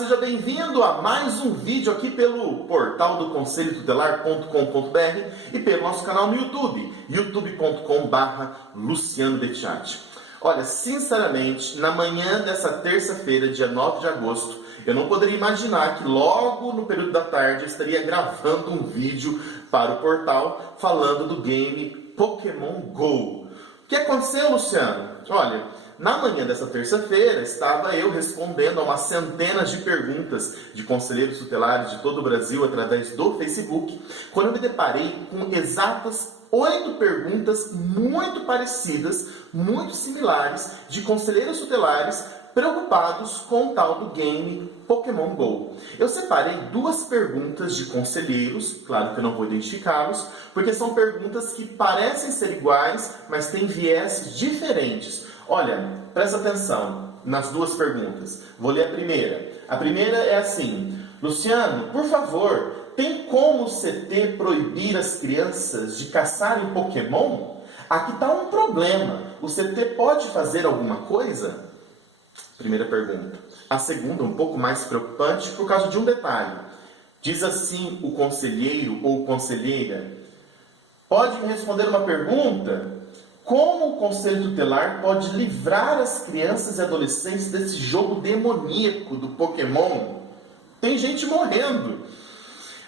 seja bem-vindo a mais um vídeo aqui pelo portal do conselhotutelar.com.br e pelo nosso canal no YouTube, youtube.com/Luciano Dettiati. Olha, sinceramente, na manhã dessa terça-feira, dia 9 de agosto, eu não poderia imaginar que logo no período da tarde eu estaria gravando um vídeo para o portal falando do game Pokémon GO. O que aconteceu, Luciano? Olha, na manhã dessa terça-feira, estava eu respondendo a umas centenas de perguntas de conselheiros tutelares de todo o Brasil através do Facebook, quando eu me deparei com exatas 8 perguntas muito parecidas, muito similares, de conselheiros tutelares preocupados com o tal do game Pokémon GO. Eu separei 2 perguntas de conselheiros, claro que eu não vou identificá-los, porque são perguntas que parecem ser iguais, mas têm viés diferentes. Olha, presta atenção nas 2 perguntas. Vou ler a primeira. A primeira é assim: Luciano, por favor, tem como o CT proibir as crianças de caçarem Pokémon? Aqui está um problema. O CT pode fazer alguma coisa? Primeira pergunta. A segunda, um pouco mais preocupante, por causa de um detalhe. Diz assim o conselheiro ou conselheira: pode me responder uma pergunta? Como o Conselho Tutelar pode livrar as crianças e adolescentes desse jogo demoníaco do Pokémon? Tem gente morrendo.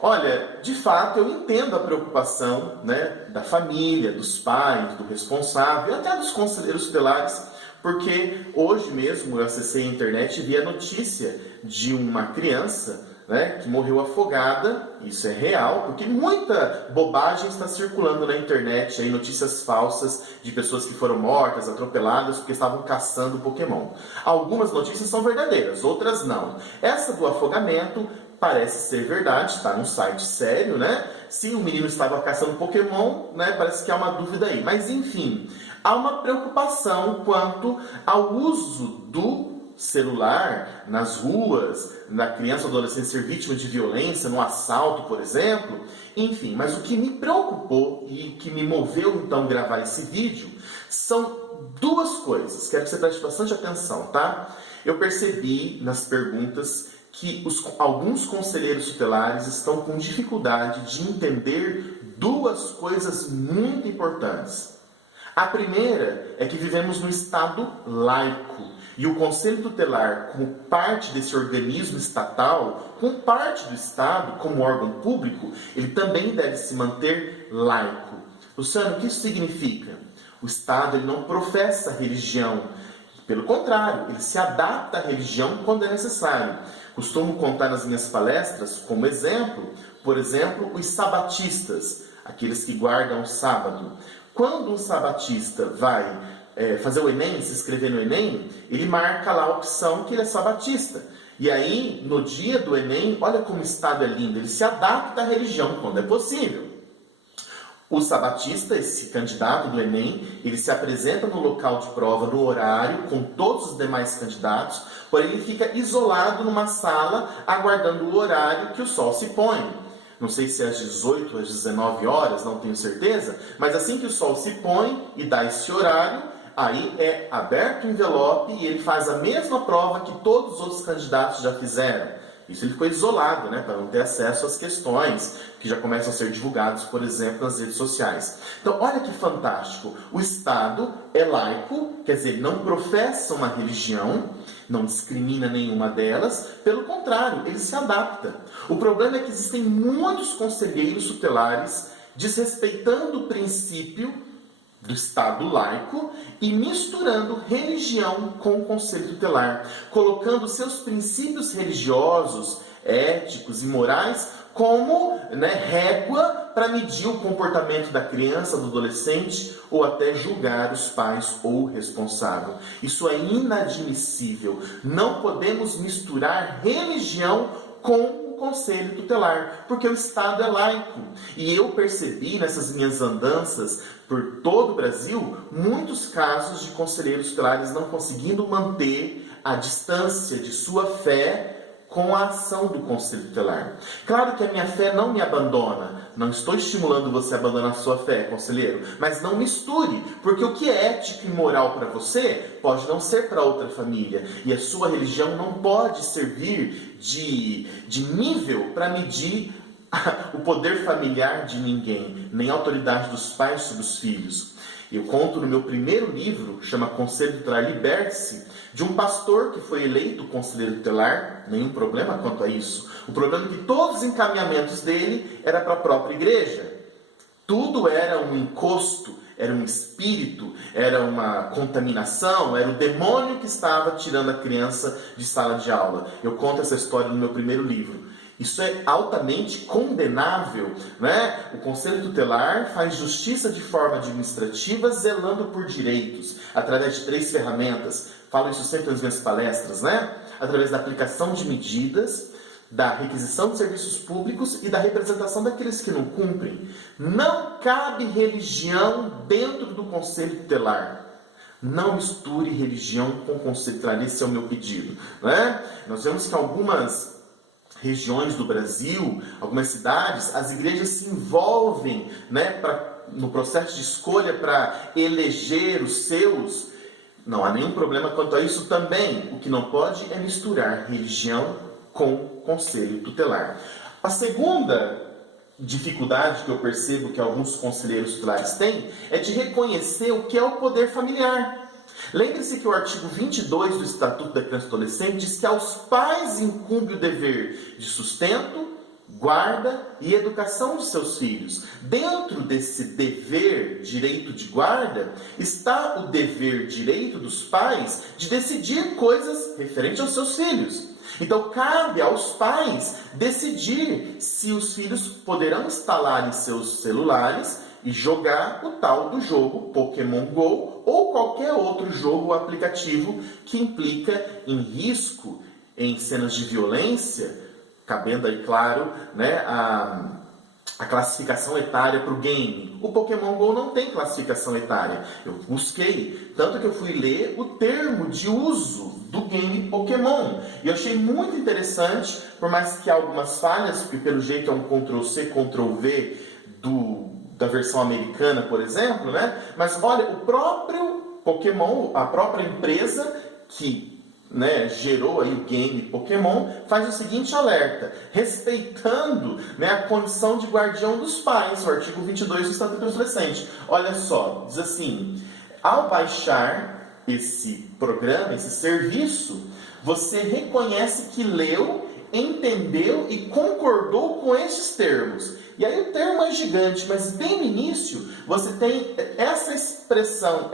Olha, de fato, eu entendo a preocupação, da família, dos pais, do responsável e até dos conselheiros tutelares, porque hoje mesmo eu acessei a internet e vi a notícia de uma criança que morreu afogada. Isso é real, porque muita bobagem está circulando na internet, aí, notícias falsas de pessoas que foram mortas, atropeladas, porque estavam caçando Pokémon. Algumas notícias são verdadeiras, outras não. Essa do afogamento parece ser verdade, está num site sério, Se o menino estava caçando Pokémon, parece que há uma dúvida aí. Mas enfim, há uma preocupação quanto ao uso do celular nas ruas, na criança ou adolescente ser vítima de violência, no assalto, por exemplo. Enfim, mas o que me preocupou e que me moveu então gravar esse vídeo são 2 coisas. Quero que você preste bastante atenção, tá? Eu percebi nas perguntas que alguns conselheiros tutelares estão com dificuldade de entender 2 coisas muito importantes. A primeira é que vivemos num Estado laico. E o Conselho Tutelar, como parte desse organismo estatal, como parte do Estado, como órgão público, ele também deve se manter laico. Luciano, o que isso significa? O Estado ele não professa religião. Pelo contrário, ele se adapta à religião quando é necessário. Costumo contar nas minhas palestras, como exemplo, por exemplo, os sabatistas, aqueles que guardam o sábado. Quando um sabatista vai fazer o Enem, se inscrever no Enem, ele marca lá a opção que ele é sabatista. E aí, no dia do Enem, olha como o Estado é lindo, ele se adapta à religião quando é possível. O sabatista, esse candidato do Enem, ele se apresenta no local de prova, no horário, com todos os demais candidatos, porém ele fica isolado numa sala, aguardando o horário que o sol se põe. Não sei se é às 18 ou às 19 horas, não tenho certeza, mas assim que o sol se põe e dá esse horário, aí é aberto o envelope e ele faz a mesma prova que todos os outros candidatos já fizeram. Isso ele ficou isolado, para não ter acesso às questões que já começam a ser divulgadas, por exemplo, nas redes sociais. Então, olha que fantástico. O Estado é laico, quer dizer, não professa uma religião, não discrimina nenhuma delas, pelo contrário, ele se adapta. O problema é que existem muitos conselheiros tutelares desrespeitando o princípio do Estado laico e misturando religião com o Conselho Tutelar, colocando seus princípios religiosos, éticos e morais como régua para medir o comportamento da criança, do adolescente ou até julgar os pais ou o responsável. Isso é inadmissível. Não podemos misturar religião com o Conselho Tutelar, porque o Estado é laico. E eu percebi nessas minhas andanças por todo o Brasil muitos casos de conselheiros tutelares não conseguindo manter a distância de sua fé com a ação do Conselho Tutelar. Claro que a minha fé não me abandona. Não estou estimulando você a abandonar a sua fé, conselheiro. Mas não misture, porque o que é ético e moral para você pode não ser para outra família. E a sua religião não pode servir de nível para medir o poder familiar de ninguém, nem a autoridade dos pais sobre os filhos. Eu conto no meu primeiro livro, chama Conselho Tutelar Liberte-se, de um pastor que foi eleito conselheiro tutelar, nenhum problema quanto a isso. O problema é que todos os encaminhamentos dele era para a própria igreja. Tudo era um encosto, era um espírito, era uma contaminação, era o demônio que estava tirando a criança de sala de aula. Eu conto essa história no meu primeiro livro. Isso é altamente condenável, né? O Conselho Tutelar faz justiça de forma administrativa, zelando por direitos, através de 3 ferramentas. Falo isso sempre nas minhas palestras, né? Através da aplicação de medidas, da requisição de serviços públicos e da representação daqueles que não cumprem. Não cabe religião dentro do Conselho Tutelar. Não misture religião com Conselho Tutelar. Esse é o meu pedido, né? Nós vemos que algumas regiões do Brasil, algumas cidades, as igrejas se envolvem, né, no processo de escolha para eleger os seus. Não há nenhum problema quanto a isso também. O que não pode é misturar religião com conselho tutelar. A segunda dificuldade que eu percebo que alguns conselheiros tutelares têm é de reconhecer o que é o poder familiar. Lembre-se que o artigo 22 do Estatuto da Criança e do Adolescente diz que aos pais incumbe o dever de sustento, guarda e educação de seus filhos. Dentro desse dever, direito de guarda, está o dever, direito dos pais de decidir coisas referentes aos seus filhos. Então, cabe aos pais decidir se os filhos poderão instalar em seus celulares e jogar o tal do jogo Pokémon GO ou qualquer outro jogo ou aplicativo que implica em risco, em cenas de violência, cabendo aí, claro, né, a classificação etária para o game. O Pokémon GO não tem classificação etária. Eu busquei, tanto que eu fui ler o termo de uso do game Pokémon. E eu achei muito interessante, por mais que há algumas falhas, porque pelo jeito é um Ctrl+C, Ctrl+V da versão americana, por exemplo, né? Mas olha, o próprio Pokémon, a própria empresa que, né, gerou aí o game Pokémon, faz o seguinte alerta, respeitando, né, a condição de guardião dos pais, o artigo 22 do Estatuto do Adolescente. Olha só, diz assim: ao baixar esse programa, esse serviço, você reconhece que leu, entendeu e concordou com esses termos. E aí o termo é gigante, mas bem no início você tem essa expressão,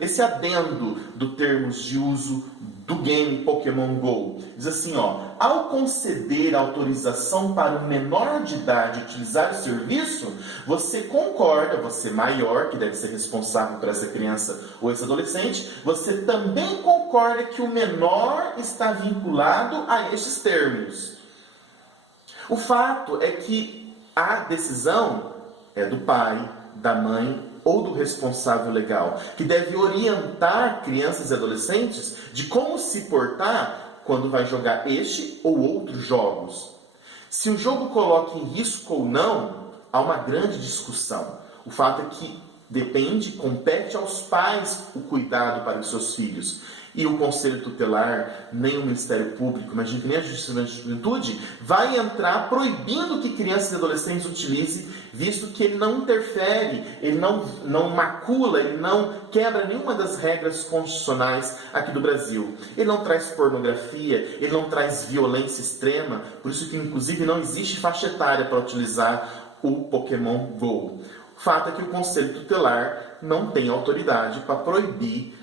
esse adendo do termos de uso do game Pokémon GO. Diz assim, ó: ao conceder autorização para um menor de idade utilizar o serviço, você concorda, você maior, que deve ser responsável por essa criança ou esse adolescente, você também concorda que o menor está vinculado a estes termos. O fato é que a decisão é do pai, da mãe ou do responsável legal, que deve orientar crianças e adolescentes de como se portar quando vai jogar este ou outros jogos. Se o jogo coloca em risco ou não, há uma grande discussão. O fato é que compete aos pais o cuidado para os seus filhos. E o Conselho Tutelar, nem o Ministério Público, imagina que nem a Justiça da Juventude, vai entrar proibindo que crianças e adolescentes utilizem, visto que ele não interfere, ele não macula, ele não quebra nenhuma das regras constitucionais aqui do Brasil. Ele não traz pornografia, ele não traz violência extrema, por isso que inclusive não existe faixa etária para utilizar o Pokémon GO. O fato é que o Conselho Tutelar não tem autoridade para proibir,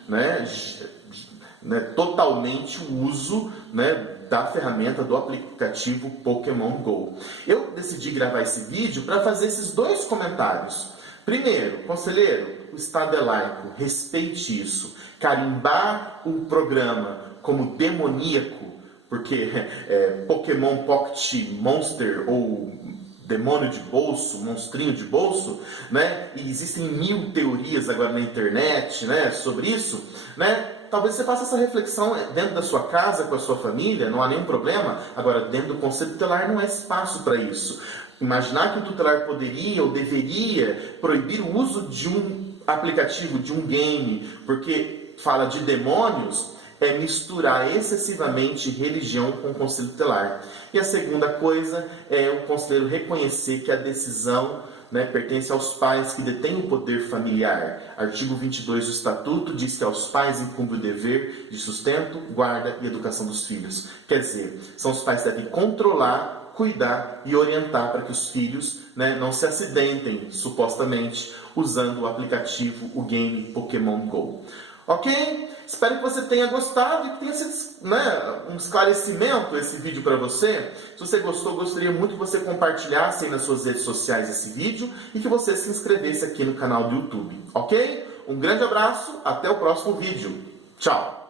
totalmente o uso, da ferramenta do aplicativo Pokémon GO. Eu decidi gravar esse vídeo para fazer esses dois comentários. Primeiro, conselheiro, o Estado é laico, respeite isso. Carimbar o programa como demoníaco, porque Pokémon Pocket Monster ou demônio de bolso, monstrinho de bolso, né? E existem 1000 teorias agora na internet, né, sobre isso, né? Talvez você faça essa reflexão dentro da sua casa, com a sua família, não há nenhum problema. Agora, dentro do conselho tutelar não há espaço para isso. Imaginar que o tutelar poderia ou deveria proibir o uso de um aplicativo, de um game, porque fala de demônios, é misturar excessivamente religião com o conselho tutelar. E a segunda coisa é o conselheiro reconhecer que a decisão, né, pertence aos pais que detêm o poder familiar. Artigo 22 do Estatuto diz que aos pais incumbe o dever de sustento, guarda e educação dos filhos. Quer dizer, são os pais que devem controlar, cuidar e orientar para que os filhos, né, não se acidentem, supostamente, usando o aplicativo, o game Pokémon GO. Ok? Espero que você tenha gostado e que tenha sido, né, um esclarecimento esse vídeo para você. Se você gostou, gostaria muito que você compartilhasse aí nas suas redes sociais esse vídeo e que você se inscrevesse aqui no canal do YouTube. Ok? Um grande abraço, até o próximo vídeo. Tchau!